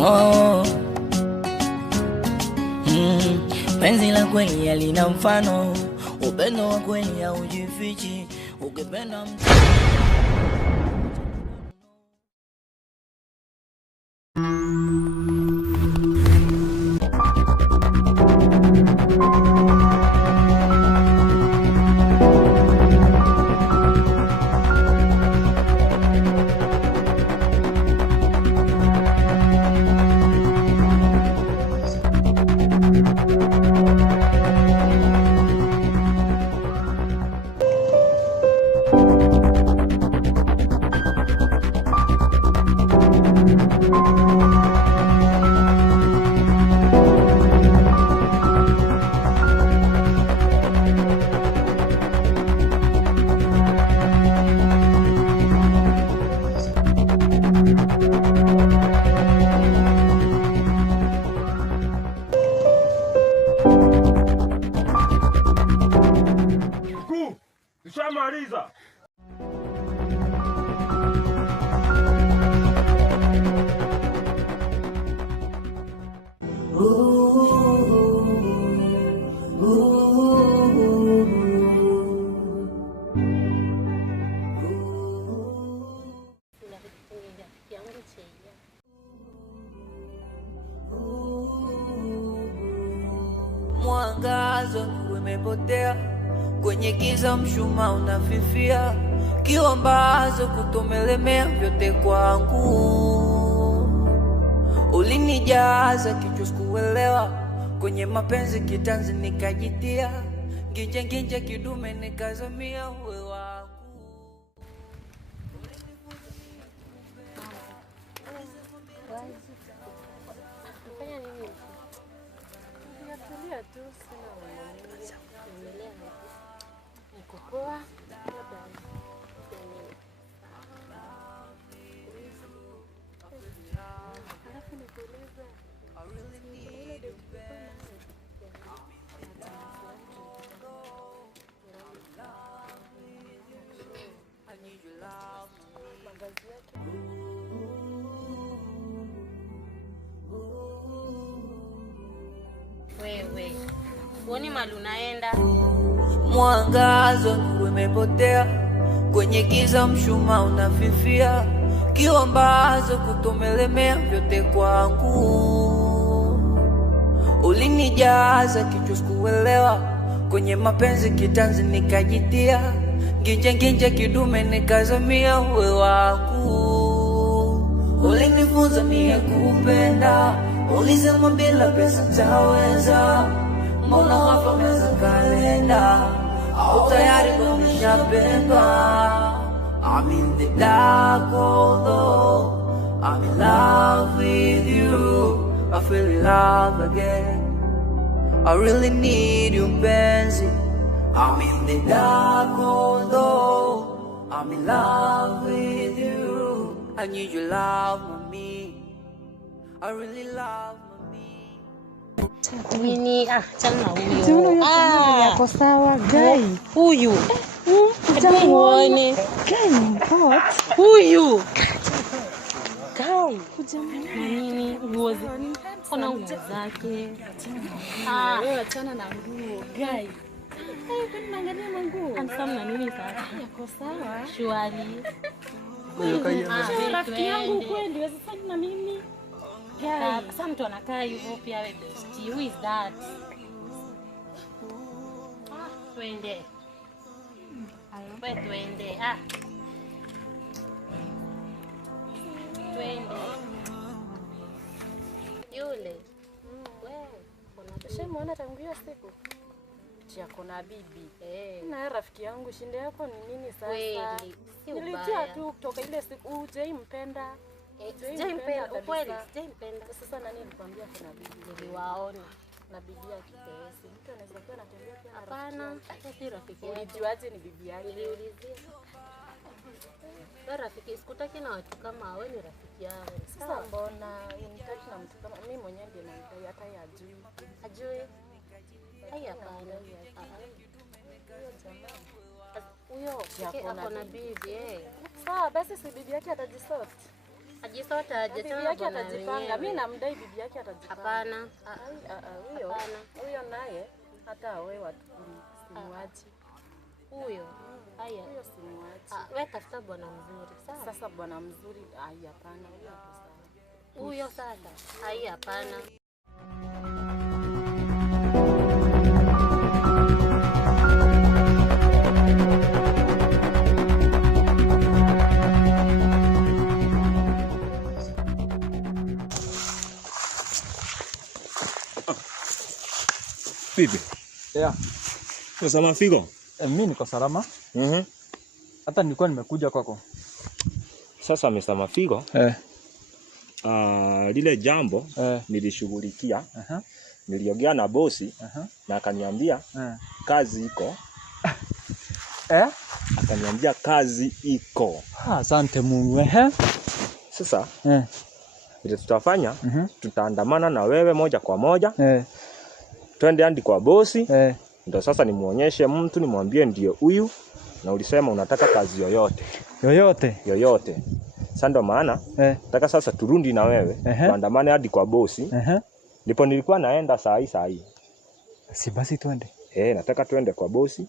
Oh. Penzi la kweli halina mfano, upendo wa kweli haujifichi, ukipenda mtu Nishamaliza. Mwangazo umepotea, kwenye giza mshumaa unafifia, kiwambazo kutomelemea vyote kwangu. Ulinijaza kichwa sikuelewa, kwenye mapenzi kitanzi nikajitia, ginje ginje kidume nikazamia uwe wangu. Wewe, uone mali unaenda. Mwangazo umepotea, kwenye giza mshumaa unafifia, kiwambazo kutomelemea vyote kwangu. Ulinijaza kichwa sikuelewa, kwenye mapenzi kitanzi nikajitia, ginje ginje kidume nikazamia uwe wangu. Ulinifunza mie kupenda, ulisema bila pesa taweza, mbona hapa meza kalenda, au tayari kumeshapendwa. I'm in the dark although I'm in love with you, I feel in love again, I really need you mpenzi. I'm in the dark although I'm in love with you, I need your love mommy, I really love mommy. Nini? Chana huyo. Yako sawa gai. Huyu. Muone. Gai hot. Huyu. Gai. Nini? Nguo kuna nguo zake. Wewe achana na nguo gai. Kwani naangalia manguo? Handsome na nini sasa? Yako sawa. Shwari. Rafiki yangu kweli, wewe sasa na mimi. Gai. Sasa mtu anakaa hivyo pia wewe bestie. Who is that? Twende. Wewe twende. Twende. Yule. Wewe, Ushamuona tangu hiyo siku? Chako na bibi. Na rafiki yangu shinde yako ni nini sasa? Kweli. Nilijua tu kutoka ile siku hujampenda. Sijampenda. Ukweli, sijampenda. Sasa nani alikwambia kuna bibi? Niliwaona. Na bibi yake kesi. Mtu anaweza kuwa anatembea pia na Hapana, si rafiki yake. Ulijuaje ni bibi yake? Niliulizia. Wewe rafiki, sikutaki na watu kama wewe, ni rafiki yangu. Sasa mbona unitaki na mtu kama mimi mwenyewe ndiye namdai hata yajui. Ajui. Hapana. Huyo ako na bibi Sawa basi si bibi yake atajisort. Ajisota aje bibi yake atajipanga. Mimi namdai bibi yake atajipanga. Hapana. Huyo naye hata wewe watu simwachi. Huyo. Haya. Huyo simwachi. Wewe tafuta bwana mzuri. Sawa. Sasa bwana mzuri hapana huyo hapo sawa. Huyo sasa. Hapana. Bibi. Yeah. Kwa salama Figo? Mimi niko salama. Hata nilikuwa nimekuja kwako. Sasa Mr. Mafigo. Lile jambo nilishughulikia. Niliongea na bosi na akaniambia kazi iko. Akaniambia kazi iko. Asante Mungu. Sasa vile tutafanya tutaandamana na wewe moja kwa moja. Twende hadi kwa bosi. Ndio sasa nimuonyeshe mtu nimwambie ndio huyu na ulisema unataka kazi yoyote. Sasa ndio maana nataka sasa turundi na wewe tuandamane hadi kwa bosi. Ndipo nilikuwa naenda saa hii. Si basi twende. Nataka twende kwa bosi.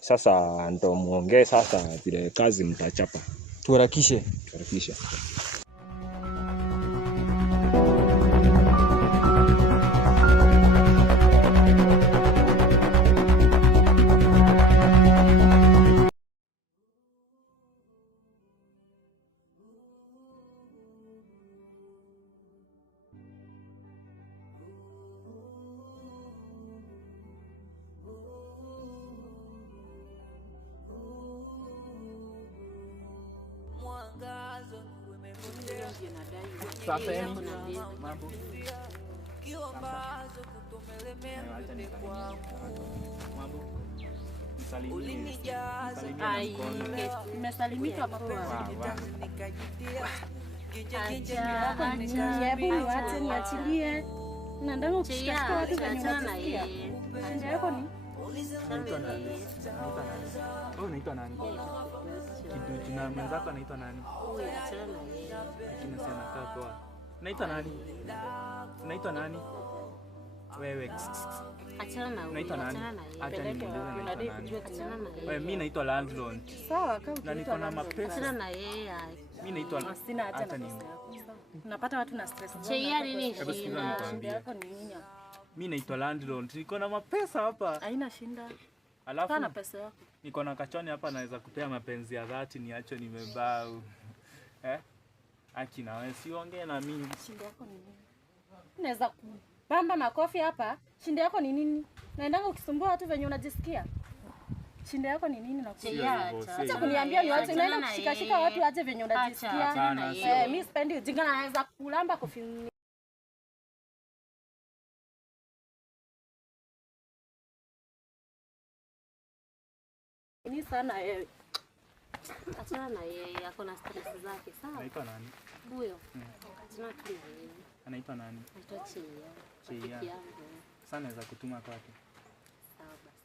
Sasa ndio muongee sasa vile kazi mtachapa. Tuharakishe. Sasa mambo. Nimesalimika poa. Acha niachilie. Nataka kushika watu wenye wanasikia. Shida yako ni? Unaitwa nani? Kitu na mwenzako anaitwa nani? Lakini si anakaa poa. Unaitwa nani? Wewe. Achana na huyo. Unaitwa nani? Acha nimuulize naitwa nani. Wewe mimi naitwa Landlord. Sawa kama na niko na mapesa. Achana na yeye. Mimi naitwa sina hata na unapata watu na stress. Cheia nini? Hebu sikiza nikwambie. Mimi naitwa Landlord. Niko na mapesa hapa. Haina shinda. Alafu kana pesa yako. Niko na kachoni hapa naweza kupea mapenzi ya dhati niacho nimebau. Aki na wewe siongee na mimi. Shinda yako ni nini? Naweza kubamba makofi hapa. Shinda yako ni nini? Naendanga ukisumbua watu venye unajisikia. Shinda yako ni nini na acha kuniambia ni watu unaenda kushikashika watu aje venye unajisikia. Mimi sipendi ujinga na naweza kulamba kofi. Ni sana wewe. Achana na yeye, ako na stress zake, sawa? Anaitwa nani? Huyo. Achana tu na yeye. Anaitwa nani? Anaitwa Cheia. Sana naweza kutuma kwake. Sawa basi.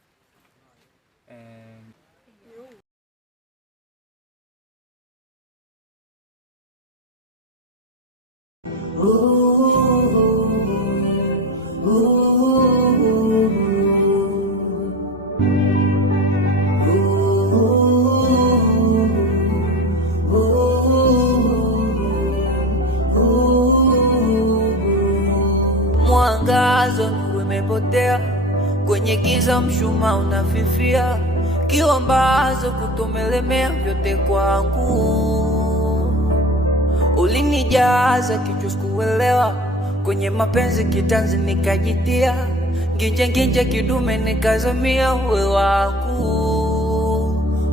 Mwangazo umepotea kwenye giza, mshumaa unafifia, kiambazo kutomelemea vyote kwangu. Ulinijaza kichwa sikuelewa, kwenye mapenzi kitanzi nikajitia, nginje kidume nikazamia uwe wangu.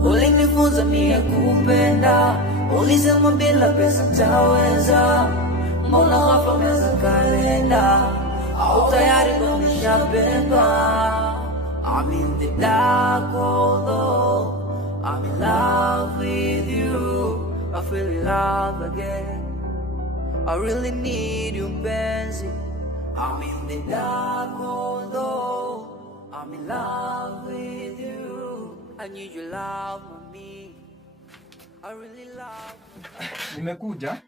Ulinifunza mie kupenda, ulisema bila pesa taweza, mbona ghafla umeanza kalenda, au tayari ndo umeshapenda. I'm in the dark although I'm in love with you, I feel in love again, I really need you mpenzi. I'm in the dark although I'm in love with you, I need your love, mommy. I really love you. Nimekuja.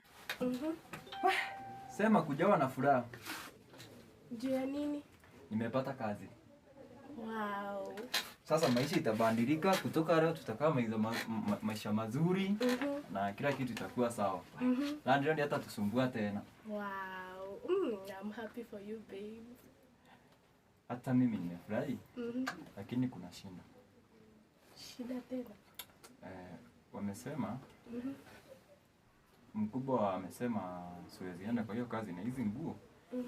Sema kujawa na furaha. Juu ya nini? Nimepata kazi. Wow. Sasa maisha itabadilika, kutoka leo tutakaa maisha mazuri na kila kitu itakuwa sawa. Ndio hata tusumbua tena. Wow. I'm happy for you, babe. Hata mimi nimefurahi. Lakini kuna shida. Shida tena? Wamesema mkubwa amesema siwezi enda kwa hiyo kazi na hizi nguo.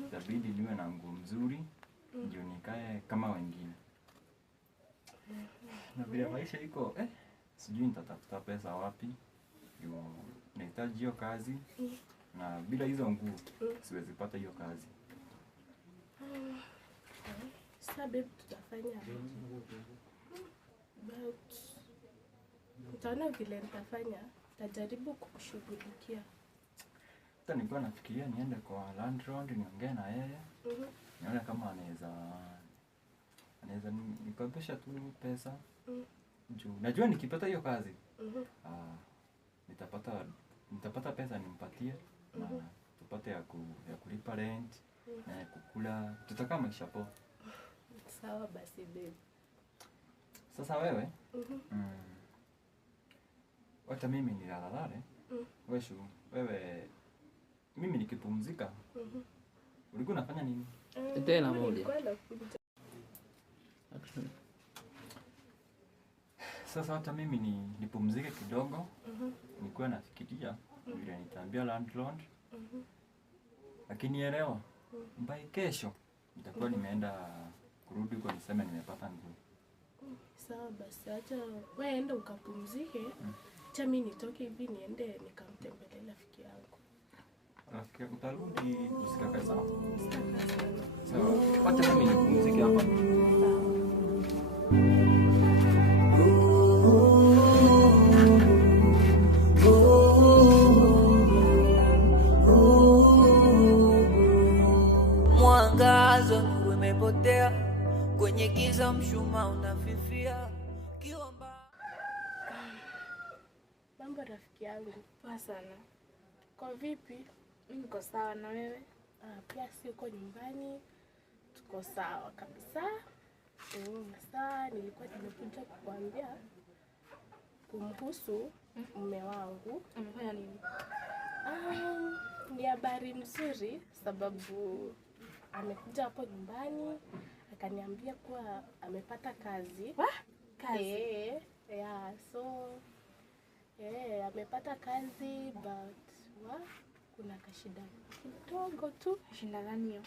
Itabidi niwe na nguo mzuri ndio nikae kama wengine. Na vile maisha iko sijui nitatafuta pesa wapi. Nahitaji hiyo kazi na bila hizo nguo siwezi pata hiyo kazi. Sasa babe, tutafanya utaona vile nitafanya, tajaribu kukushughulikia. Hata nilikuwa nafikiria niende kwa landlord niongee na yeye. Nione kama anaweza nikopesha tu pesa. Juu najua nikipata hiyo kazi nitapata pesa nimpatie na tupate ya kulipa rent na kukula, tutakaa maisha poa. Sawa basi babe. Sasa wewe wacha mimi nilalale. Wewe mimi nikipumzika. Ulikuwa unafanya nini? Tena moja. Sasa hata mimi nipumzike kidogo. Nilikuwa nafikiria vile nitaambia landlord. Lakini elewa, mbai kesho nitakuwa nimeenda kurudi huko niseme nimepata nguo. Sawa basi, acha wewe enda ukapumzike. Acha mimi nitoke hivi niende nikamtembelee rafiki yangu. Rafiki utarudi usikakae sawa. Sawa. Acha mimi nipumzike hapa. Mwangazo umepotea kwenye giza, mshumaa unafifia. Mambo rafiki yangu. Poa sana. Kwa vipi? Mimi niko sawa, na wewe? Pia si uko nyumbani. Tuko sawa kabisa. Sasa nilikuwa nimekuja kukuambia kumhusu mume wangu. Amefanya nini? Ni habari nzuri sababu amekuja hapo nyumbani akaniambia kuwa amepata kazi. Kazi? Amepata kazi but kuna kashida kidogo tu. Shida gani hiyo?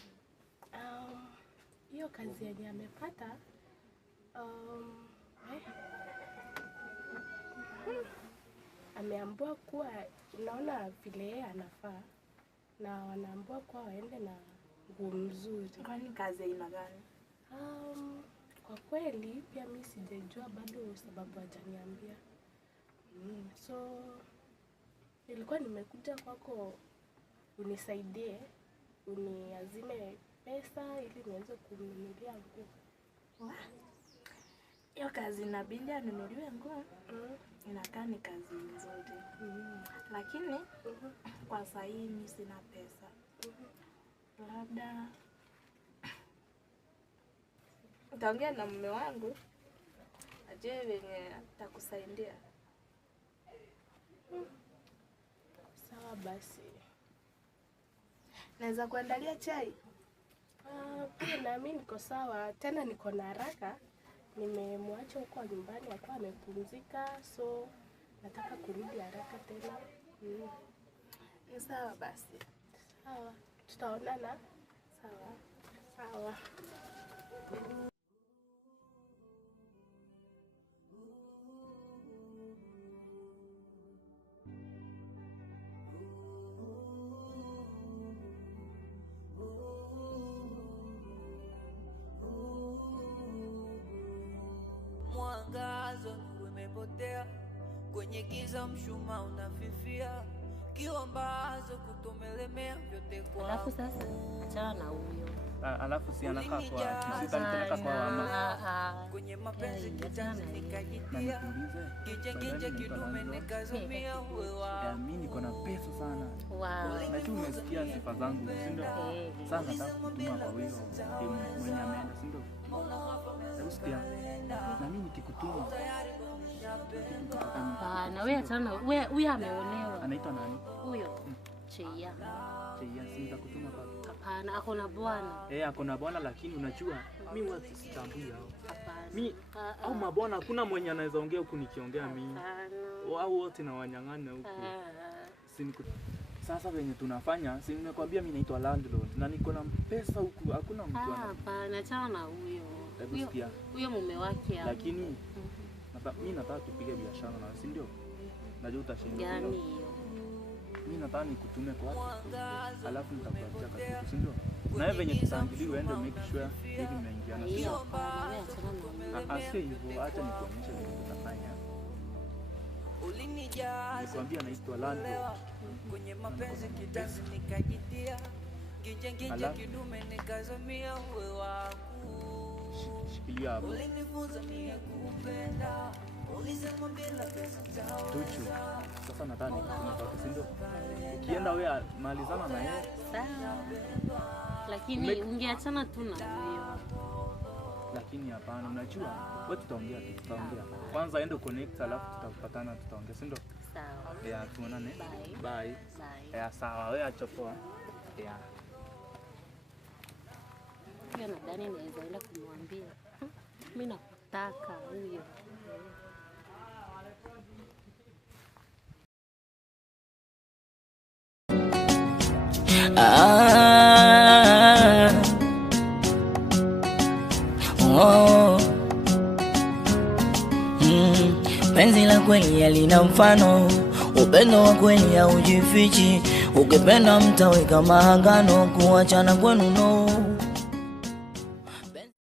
Hiyo kazi yenye amepata ameambiwa kuwa unaona vile yeye anafaa na wanaambiwa kuwa waende na nguo mzuri. Kwani kazi aina gani? Kwa kweli pia mimi sijajua bado sababu hajaniambia. So nilikuwa nimekuja kwako unisaidie, uniazime pesa ili niweze kumnunulia nguo. Hiyo kazi inabidi anunuliwe nguo. Inakaa ni kazi nzuri. Lakini kwa sasa mimi sina pesa. Labda utaongea na mume wangu ajue venye atakusaidia. Sawa basi. Naweza kuandalia chai? Pia na mimi niko sawa, tena niko na haraka. Nimemwacha huko nyumbani akawa amepumzika, so nataka kurudi haraka tena. Ni sawa basi. Sawa. Tutaonana. Sawa. Sawa. Mwangazo umepotea kwenye giza, mshumaa unafifia. Kiwa ambazo kutomelemea vyote kwa. Alafu sasa achana na huyo. Alafu si anakaa kwa sitanipeleka kwa mama. kwenye mapenzi kitanzi nikajitia Nikuulize, mimi niko na pesa sana. Wow. Najua umesikia sifa zangu, si ndio? Sasa nataka kutuma kwa huyo mwenye ameenda, si ndio? Usikia? Na mimi nikikutuma. Na wewe tena huyu ameolewa. Anaitwa nani? Huyo. Cheia. Cheia, si nitakutuma kwa. Hapana, ako na bwana. Ako na bwana, lakini unajua mimi watu sitambui hao. Hapana. Mimi au mabwana hakuna mwenye anaweza ongea huku nikiongea mimi. Wao wote na wanyang'anya huku. Sasa venye tunafanya, si nimekwambia mimi naitwa landlord na niko na pesa huku, hakuna mtu ana. Hapana, chana huyo. Huyo mume wake hapo. Lakini mimi nataka tupige biashara na si ndio? Najua utashinda. Gani hiyo? Mimi nataka nikutume kwa watu. Alafu nitakupatia kitu, si ndio? Na wewe venye tutangili uende make sure ili mnaingiana. Hiyo hapana, wewe achana na huyo. Asiye hivyo, acha nikuonyeshe vile tutafanya. Nikwambia naitwa landlord. kwenye mapenzi kitanzi nikajitia ginja kidume nikazamia uwe wangu. Shikilia hapo. Ulinifunza mimi kupenda, ulisema bila pesa zao. Tuchu. Sasa nadhani tunataka, si ndio? Ukienda wewe malizana na yeye. Sawa. Lakini ungeachana tu na huyo. Lakini hapana, unajua wewe tutaongea. Kwanza ende connect, alafu tutapatana, tutaongea, si ndio? Sawa. Tuonane. Bye. Bye. Sawa, wewe acha poa. Pia nadhani naweza enda kumwambia. Mimi nakutaka huyo. Penzi la kweli halina mfano, upendo wa kweli haujifichi. Ukipenda mtaweka maagano, kuachana kwenu no.